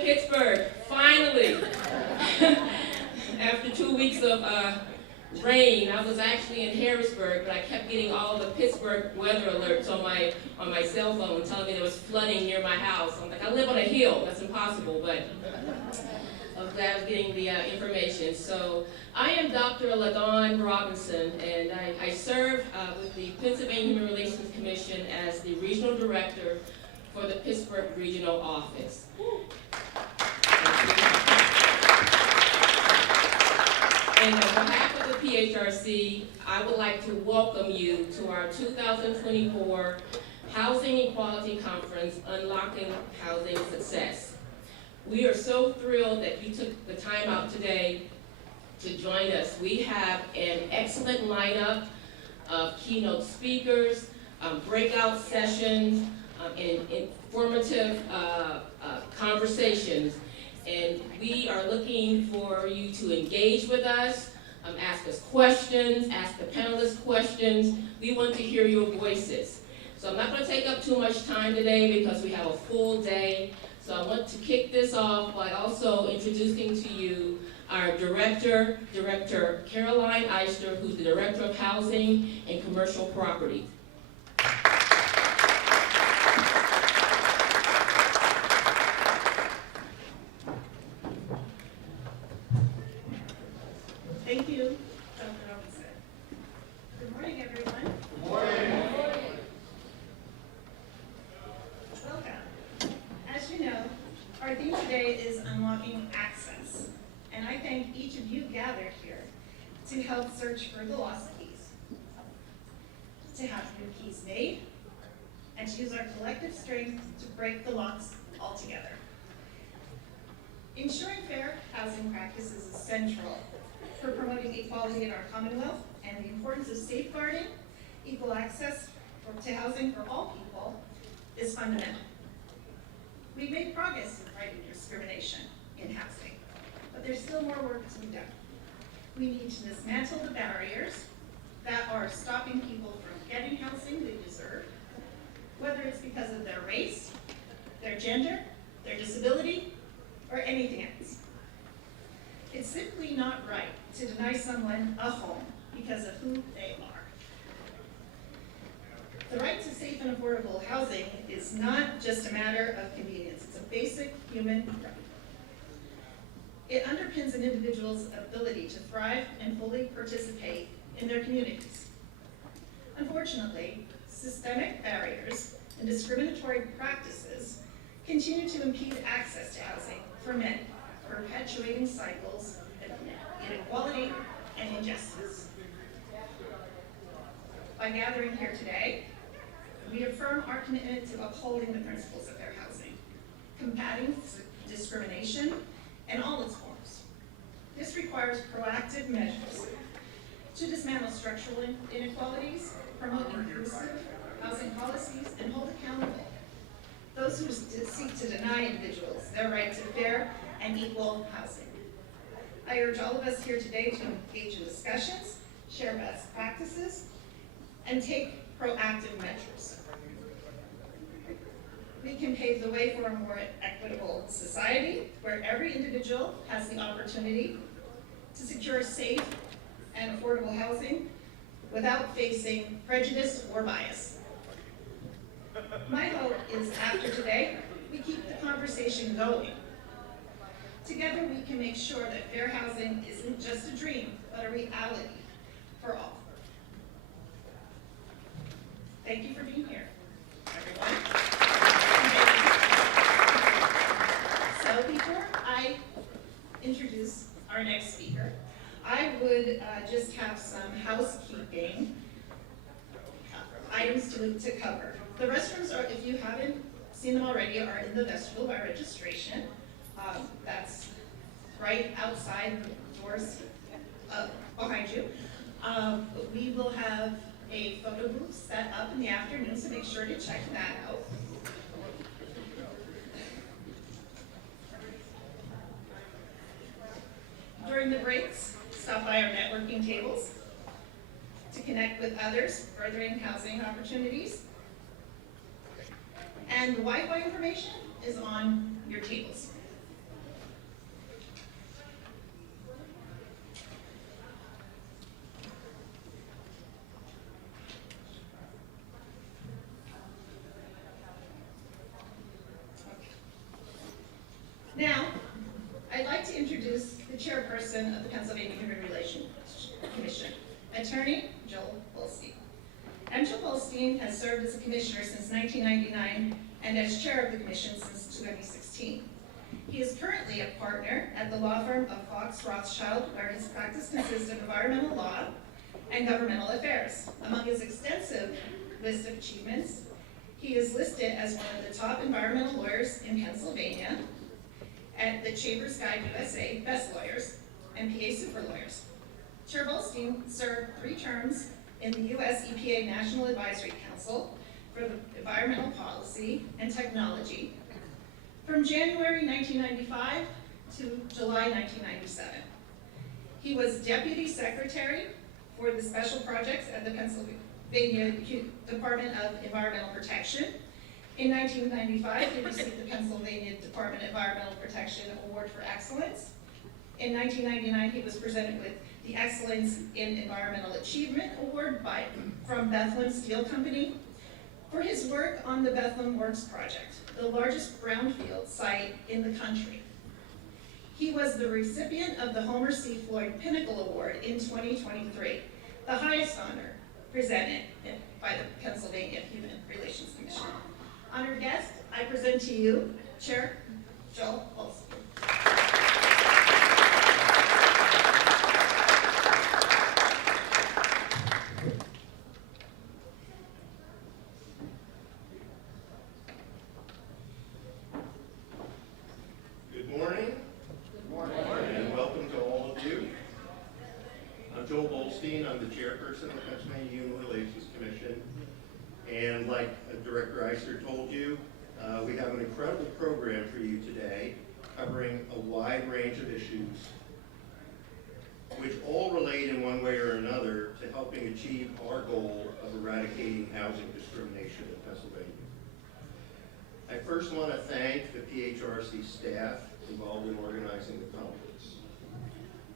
in Pittsburgh, finally. After 2 weeks of rain, I was actually in Harrisburg, but I kept getting all the Pittsburgh weather alerts on my cell phone telling me there was flooding near my house. I'm like, I live on a hill, that's impossible, but I was glad I was getting the information. So I am Dr. LaDawn Robinson, and I serve with the Pennsylvania Human Relations Commission as the Regional Director for the Pittsburgh Regional Office. And on behalf of the PHRC, I would like to welcome you to our 2024 Housing Equality Conference, Unlocking Housing Success. We are so thrilled that you took the time out today to join us. We have an excellent lineup of keynote speakers, breakout sessions, and informative conversations. And we are looking for you to engage with us, ask us questions, ask the panelists questions. We want to hear your voices. So I'm not going to take up too much time today because we have a full day. So I want to kick this off by also introducing to you our Director Caroline Eister, who's the Director of Housing and Commercial Property. Thank you, Dr. Robinson. Good morning, everyone. Good morning. Welcome. As you know, our theme today is unlocking access, and I thank each of you gathered here to help search for the lost keys, to have new keys made, and to use our collective strength to break the locks altogether. Ensuring fair housing practices is central for promoting equality in our Commonwealth, and the importance of safeguarding equal access to housing for all people is fundamental. We've made progress in fighting discrimination in housing, but there's still more work to be done. We need to dismantle the barriers that are stopping people from getting housing they deserve, whether it's because of their race, their gender, their disability, or anything else. It's simply not right to deny someone a home because of who they are. The right to safe and affordable housing is not just a matter of convenience, it's a basic human right. It underpins an individual's ability to thrive and fully participate in their communities. Unfortunately, systemic barriers and discriminatory practices continue to impede access to housing for many, perpetuating cycles of inequality and injustice. By gathering here today, we affirm our commitment to upholding the principles of fair housing, combating discrimination in all its forms. This requires proactive measures to dismantle structural inequalities, promote inclusive housing policies, and hold accountable those who seek to deny individuals their right to fair and equal housing. I urge all of us here today to engage in discussions, share best practices, and take proactive measures. We can pave the way for a more equitable society where every individual has the opportunity to secure safe and affordable housing without facing prejudice or bias. My hope is after today, we keep the conversation going. Together we can make sure that fair housing isn't just a dream, but a reality for all. Thank you for being here, everyone. So before I introduce our next speaker, I would just have some housekeeping items to cover. The restrooms are, if you haven't seen them already, are in the vestibule by registration. That's right outside the doors behind you. We will have a photo booth set up in the afternoon, so make sure to check that out. During the breaks, stop by our networking tables to connect with others, furthering housing opportunities. And the Wi-Fi information is on your tables. chairperson of the Pennsylvania Human Relations Commission, Attorney Joel Bolstein. Joel Bolstein has served as a commissioner since 1999 and as chair of the commission since 2016. He is currently a partner at the law firm of Fox Rothschild, where his practice consists of environmental law and governmental affairs. Among his extensive list of achievements, he is listed as one of the top environmental lawyers in Pennsylvania at the Chambers Guide USA Best Lawyers and PA Super Lawyers. Chair Bolstein served 3 terms in the U.S. EPA National Advisory Council for the Environmental Policy and Technology from January 1995 to July 1997. He was Deputy Secretary for the Special Projects at the Pennsylvania Department of Environmental Protection. In 1995, he received the Pennsylvania Department of Environmental Protection Award for Excellence. In 1999, he was presented with the Excellence in Environmental Achievement Award from Bethlehem Steel Company for his work on the Bethlehem Works Project, the largest brownfield site in the country. He was the recipient of the Homer C. Floyd Pinnacle Award in 2023, the highest honor presented by the Pennsylvania Human Relations Commission. Honored guest, I present to you Chair Joel Bolstein. Good morning. Good morning. And welcome to all of you. I'm Joel Bolstein. I'm the chairperson of the Pennsylvania Human Relations Commission. And like Director Eister told you, we have an incredible program for you today covering a wide range of issues which all relate in one way or another to helping achieve our goal of eradicating housing discrimination in Pennsylvania. I first want to thank the PHRC staff involved in organizing the conference.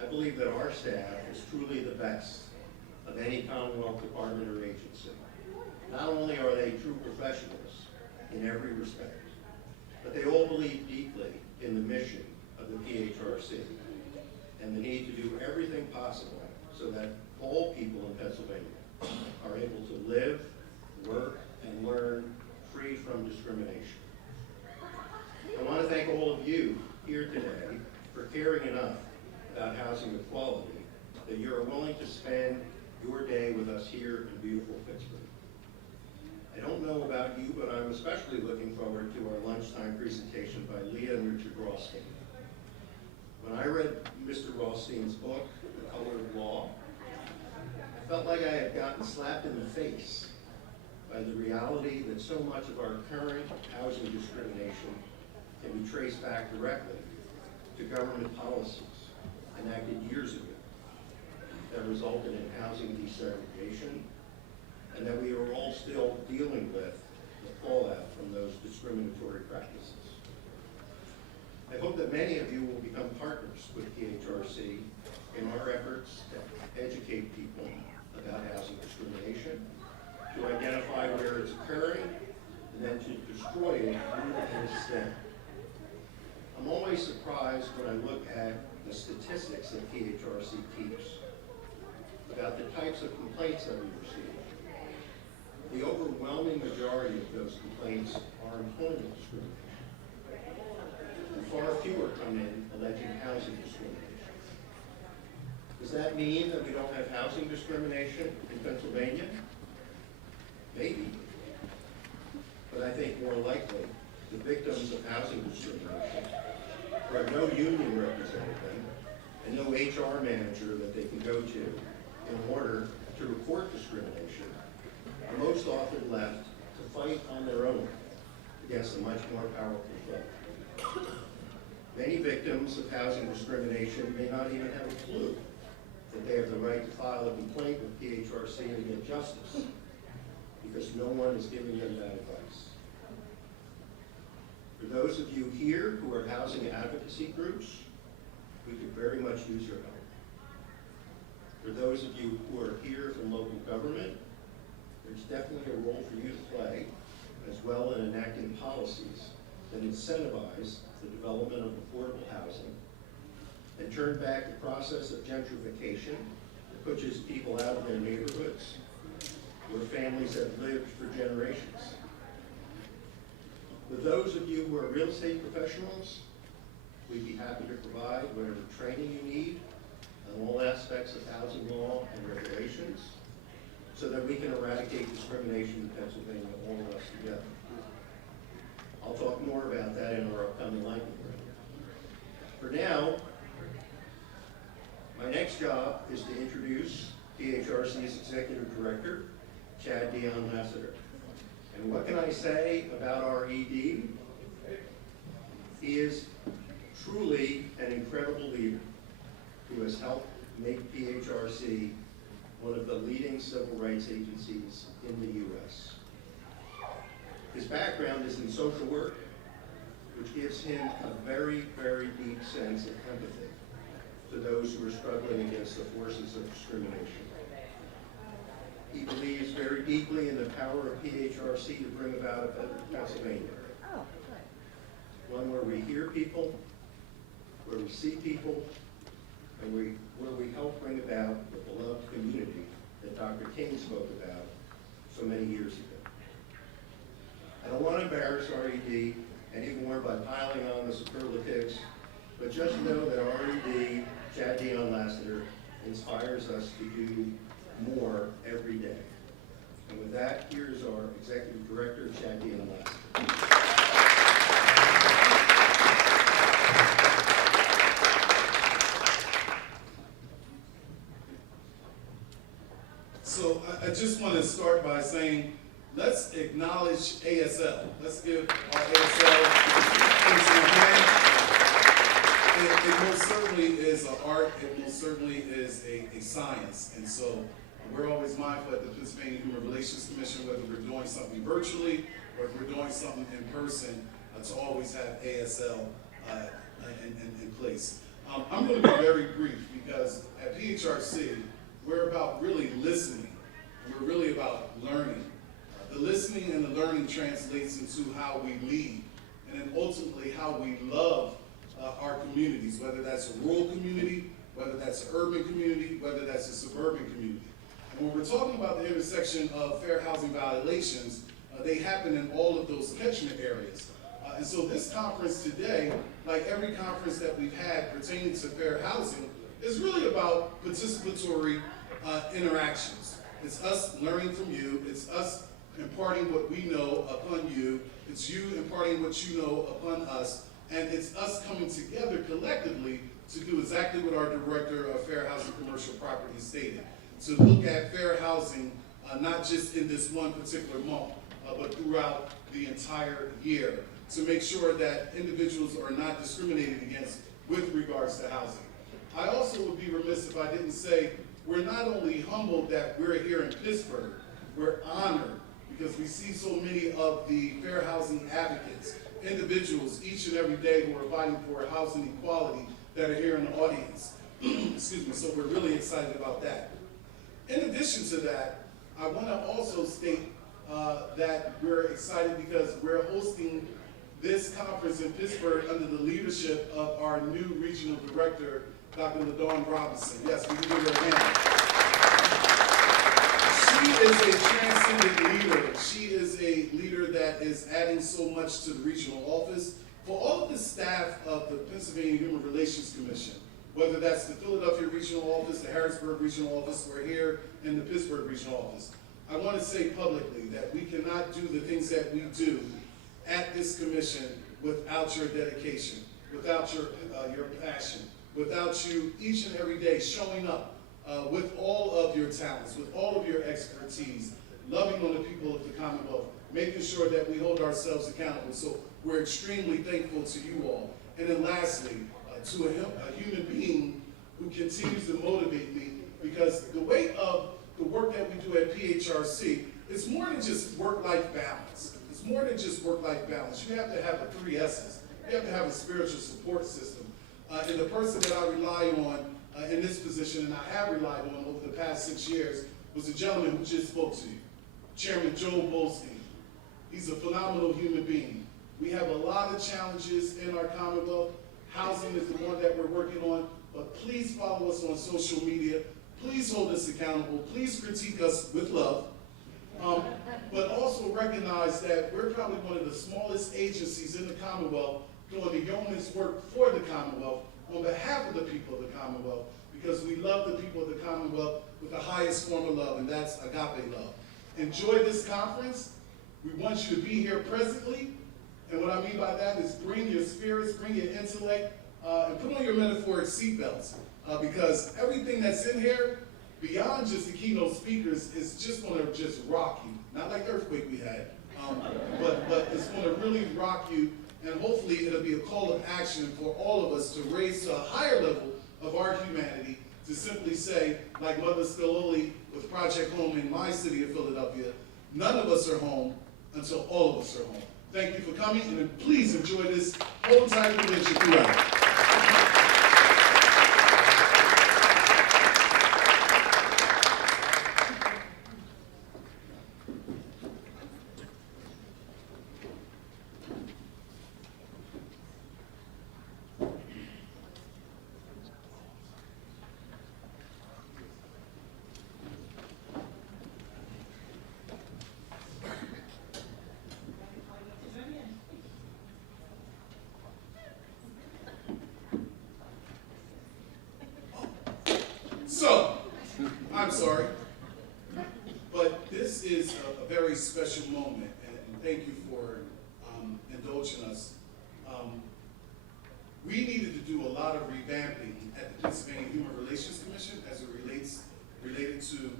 I believe that our staff is truly the best of any Commonwealth department or agency. Not only are they true professionals in every respect, but they all believe deeply in the mission of the PHRC and the need to do everything possible so that all people in Pennsylvania are able to live, work, and learn free from discrimination. I want to thank all of you here today for caring enough about housing equality that you are willing to spend your day with us here in beautiful Pittsburgh. I don't know about you, but I'm especially looking forward to our lunchtime presentation by Leah and Richard Rothstein. When I read Mr. Rothstein's book, The Color of Law, I felt like I had gotten slapped in the face by the reality that so much of our current housing discrimination can be traced back directly to government policies enacted years ago that resulted in housing desegregation, and that we are all still dealing with the fallout from those discriminatory practices. I hope that many of you will become partners with PHRC in our efforts to educate people about housing discrimination, to identify where it's occurring, and then to destroy it through its stem. I'm always surprised when I look at the statistics that PHRC keeps about the types of complaints that we receive. The overwhelming majority of those complaints are employment discrimination. And far fewer come in alleging housing discrimination. Does that mean that we don't have housing discrimination in Pennsylvania? Maybe. But I think more likely, the victims of housing discrimination who have no union representing them and no HR manager that they can go to in order to report discrimination are most often left to fight on their own against a much more powerful foe. Many victims of housing discrimination may not even have a clue that they have the right to file a complaint with PHRC and get justice, because no one is giving them that advice. For those of you here who are housing advocacy groups, we could very much use your help. For those of you who are here from local government, there's definitely a role for you to play, as well in enacting policies that incentivize the development of affordable housing and turn back the process of gentrification that pushes people out of their neighborhoods where families have lived for generations. For those of you who are real estate professionals, we'd be happy to provide whatever training you need on all aspects of housing law and regulations so that we can eradicate discrimination in Pennsylvania, all of us together. I'll talk more about that in our upcoming lightning round. For now, my next job is to introduce PHRC's Executive Director, Chad Dion Lassiter. And what can I say about our ED? He is truly an incredible leader who has helped make PHRC one of the leading civil rights agencies in the U.S. His background is in social work, which gives him a very, very deep sense of empathy to those who are struggling against the forces of discrimination. He believes very deeply in the power of PHRC to bring about a better Pennsylvania. One where we hear people, where we see people, and where we help bring about the beloved community that Dr. King spoke about so many years ago. I don't want to embarrass RED any more by piling on the superlatives, but just know that RED, Chad Dion Lassiter, inspires us to do more every day. And with that, here's our Executive Director, Chad Dion Lassiter. So I just want to start by saying, let's acknowledge ASL. Let's give our ASL a hand. It most certainly is an art. It most certainly is a science. And so we're always mindful at the Pennsylvania Human Relations Commission, whether we're doing something virtually or if we're doing something in person, to always have ASL in place. I'm going to be very brief because at PHRC, we're about really listening, and we're really about learning. The listening and the learning translates into how we lead, and then ultimately how we love our communities, whether that's a rural community, whether that's an urban community, whether that's a suburban community. And when we're talking about the intersection of fair housing violations, they happen in all of those catchment areas. And so this conference today, like every conference that we've had pertaining to fair housing, is really about participatory interactions. It's us learning from you. It's us imparting what we know upon you. It's you imparting what you know upon us. And it's us coming together collectively to do exactly what our Director of Fair Housing Commercial Property stated, to look at fair housing not just in this one particular month, but throughout the entire year, to make sure that individuals are not discriminated against with regards to housing. I also would be remiss if I didn't say we're not only humbled that we're here in Pittsburgh, we're honored because we see so many of the fair housing advocates, individuals each and every day who are fighting for housing equality that are here in the audience. Excuse me, so we're really excited about that. In addition to that, I want to also state that we're excited because we're hosting this conference in Pittsburgh under the leadership of our new regional director, Dr. LaDawn Robinson. Yes, we can give her a hand. She is a transcendent leader. She is a leader that is adding so much to the regional office. For all of the staff of the Pennsylvania Human Relations Commission, whether that's the Philadelphia Regional Office, the Harrisburg Regional Office, we're here in the Pittsburgh Regional Office, I want to say publicly that we cannot do the things that we do at this commission without your dedication, without your passion, without you each and every day showing up with all of your talents, with all of your expertise, loving on the people of the Commonwealth, making sure that we hold ourselves accountable. So we're extremely thankful to you all. And then lastly, to a human being who continues to motivate me, because the weight of the work that we do at PHRC is more than just work-life balance. It's more than just work-life balance. You have to have the 3 S's. You have to have a spiritual support system. And the person that I rely on in this position, and I have relied on over the past 6 years, was a gentleman who just spoke to you, Chairman Joel Bolstein. He's a phenomenal human being. We have a lot of challenges in our Commonwealth. Housing is the one that we're working on, but please follow us on social media. Please hold us accountable. Please critique us with love. But also recognize that we're probably one of the smallest agencies in the Commonwealth doing the yeoman's work for the Commonwealth on behalf of the people of the Commonwealth, because we love the people of the Commonwealth with the highest form of love, and that's agape love. Enjoy this conference. We want you to be here presently, and what I mean by that is bring your spirits, bring your intellect, and put on your metaphoric seatbelts, because everything that's in here, beyond just the keynote speakers, is just going to just rock you. Not like the earthquake we had, but it's going to really rock you, and hopefully it'll be a call of action for all of us to raise to a higher level of our humanity, to simply say, like Mother Scaloli with Project Home in my city of Philadelphia, none of us are home until all of us are home. Thank you for coming, and please enjoy this whole entire convention throughout. So, I'm sorry, but this is a very special moment, and thank you for indulging us. We needed to do a lot of revamping at the Pennsylvania Human Relations Commission as it related to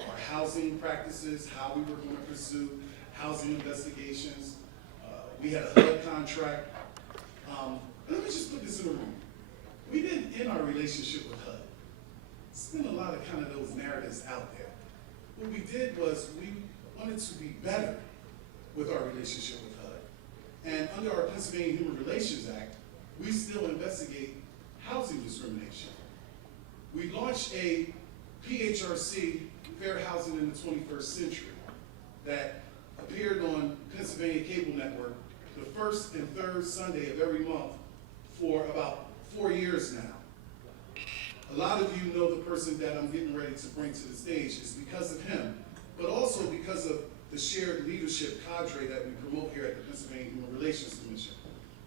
our housing practices, how we were going to pursue housing investigations. We had a HUD contract. Let me just put this in the room. We didn't end our relationship with HUD. There's been a lot of kind of those narratives out there. What we did was we wanted to be better with our relationship with HUD. And under our Pennsylvania Human Relations Act, we still investigate housing discrimination. We launched a PHRC, Fair Housing in the 21st Century, that appeared on Pennsylvania Cable Network the first and third Sunday of every month for about 4 years now. A lot of you know the person that I'm getting ready to bring to the stage is because of him, but also because of the shared leadership cadre that we promote here at the Pennsylvania Human Relations Commission,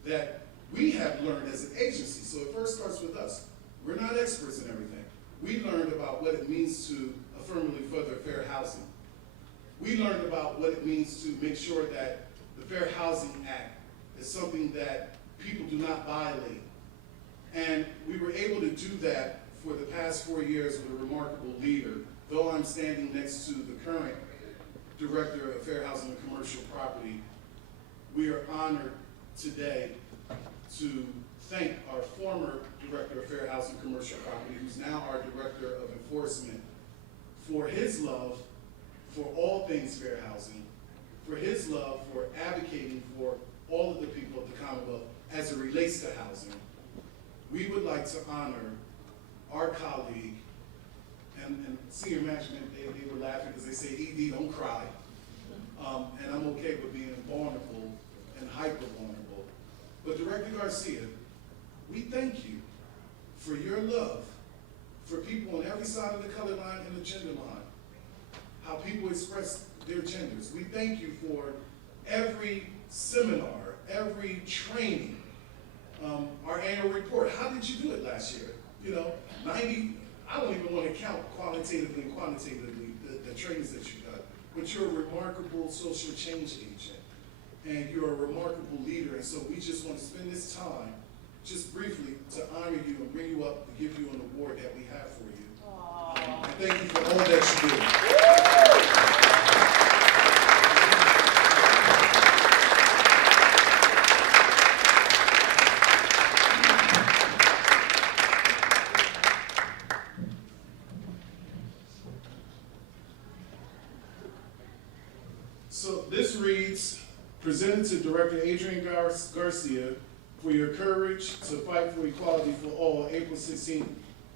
that we have learned as an agency. So it first starts with us. We're not experts in everything. We learned about what it means to affirmatively further fair housing. We learned about what it means to make sure that the Fair Housing Act is something that people do not violate. And we were able to do that for the past 4 years with a remarkable leader. Though I'm standing next to the current Director of Fair Housing and Commercial Property, we are honored today to thank our former Director of Fair Housing and Commercial Property, who's now our Director of Enforcement, for his love for all things fair housing, for his love for advocating for all of the people of the Commonwealth as it relates to housing. We would like to honor our colleague, and senior management, they were laughing because they say, ED, don't cry. And I'm okay with being vulnerable and hyper-vulnerable. But Director Garcia, we thank you for your love for people on every side of the color line and the gender line, how people express their genders. We thank you for every seminar, every training, our annual report. How did you do it last year? You know, 90, I don't even want to count qualitatively and quantitatively the trainings that you got, but you're a remarkable social change agent, and you're a remarkable leader, and so we just want to spend this time, just briefly, to honor you and bring you up to give you an award that we have for you. And thank you for all that you do. So this reads, presented to Director Adrian Garcia for your courage to fight for equality for all, April 16,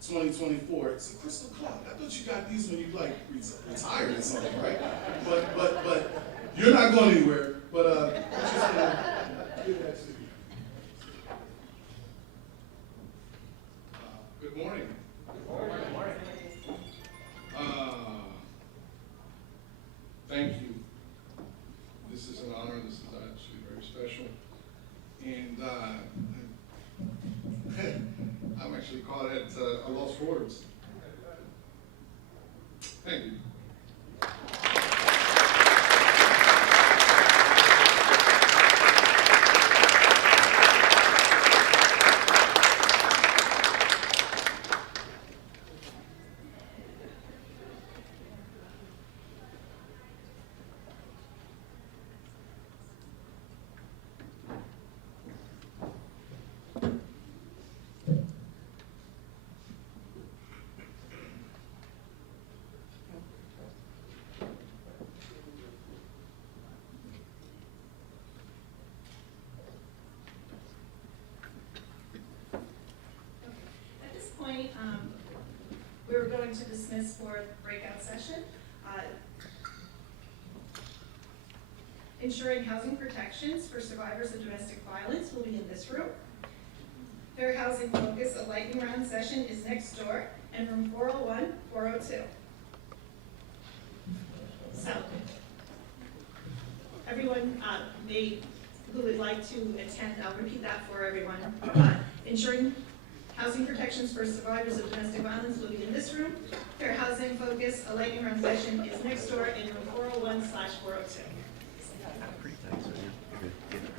2024. It's a crystal clock. I thought you got these when you like retired or something, right? But you're not going anywhere. But I'm just gonna give that to you. Good morning. Thank you. This is an honor. This is actually very special. And I'm actually caught at a lost for words. Thank you. At this point, we're going to dismiss for breakout session. Ensuring housing protections for survivors of domestic violence will be in this room. Fair Housing Focus, a lightning round session, is next door in room 401, 402. So, everyone who would like to attend, I'll repeat that for everyone. Ensuring housing protections for survivors of domestic violence will be in this room. Fair Housing Focus, a lightning round session, is next door in room 401/402.